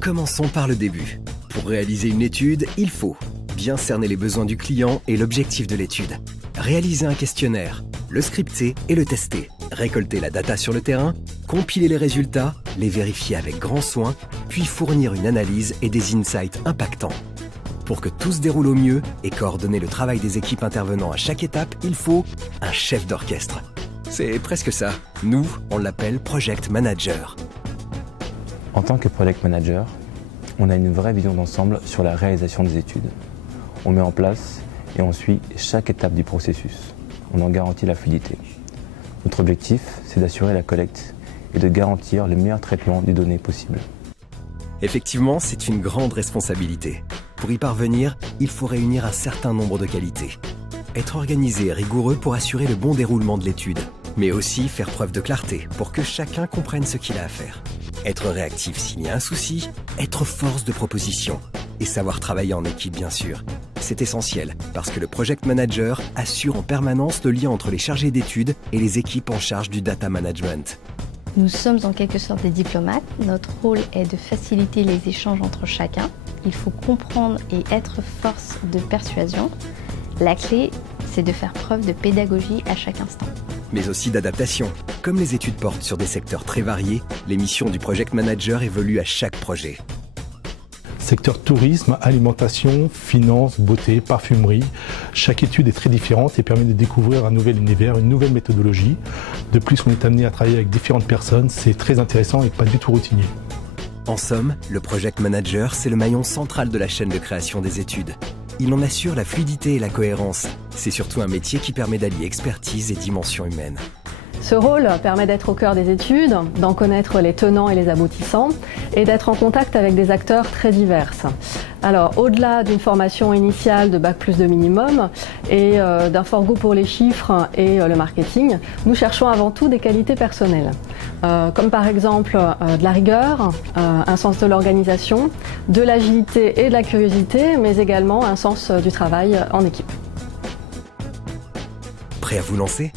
Commençons par le début. Pour réaliser une étude, il faut bien cerner les besoins du client et l'objectif de l'étude, réaliser un questionnaire, le scripter et le tester, récolter la data sur le terrain, compiler les résultats, les vérifier avec grand soin, puis fournir une analyse et des insights impactants. Pour que tout se déroule au mieux et coordonner le travail des équipes intervenant à chaque étape, il faut un chef d'orchestre. C'est presque ça. Nous, on l'appelle Project Manager. En tant que Project Manager, on a une vraie vision d'ensemble sur la réalisation des études. On met en place et on suit chaque étape du processus. On en garantit la fluidité. Notre objectif, c'est d'assurer la collecte et de garantir le meilleur traitement des données possible. Effectivement, c'est une grande responsabilité. Pour y parvenir, il faut réunir un certain nombre de qualités. Être organisé et rigoureux pour assurer le bon déroulement de l'étude, mais aussi faire preuve de clarté pour que chacun comprenne ce qu'il a à faire. Être réactif s'il y a un souci, être force de proposition et savoir travailler en équipe bien sûr. C'est essentiel parce que le Project Manager assure en permanence le lien entre les chargés d'études et les équipes en charge du data management. Nous sommes en quelque sorte des diplomates. Notre rôle est de faciliter les échanges entre chacun. Il faut comprendre et être force de persuasion. La clé, c'est de faire preuve de pédagogie à chaque instant. Mais aussi d'adaptation. Comme les études portent sur des secteurs très variés, les missions du Project Manager évoluent à chaque projet. Secteur tourisme, alimentation, finance, beauté, parfumerie. Chaque étude est très différente et permet de découvrir un nouvel univers, une nouvelle méthodologie. De plus, on est amené à travailler avec différentes personnes, c'est très intéressant et pas du tout routinier. En somme, le Project Manager, c'est le maillon central de la chaîne de création des études. Il en assure la fluidité et la cohérence. C'est surtout un métier qui permet d'allier expertise et dimension humaine. Ce rôle permet d'être au cœur des études, d'en connaître les tenants et les aboutissants et d'être en contact avec des acteurs très divers. Alors, au-delà d'une formation initiale de Bac+2 minimum et d'un fort goût pour les chiffres et le marketing, nous cherchons avant tout des qualités personnelles, comme par exemple de la rigueur, un sens de l'organisation, de l'agilité et de la curiosité, mais également un sens du travail en équipe. Prêt à vous lancer ?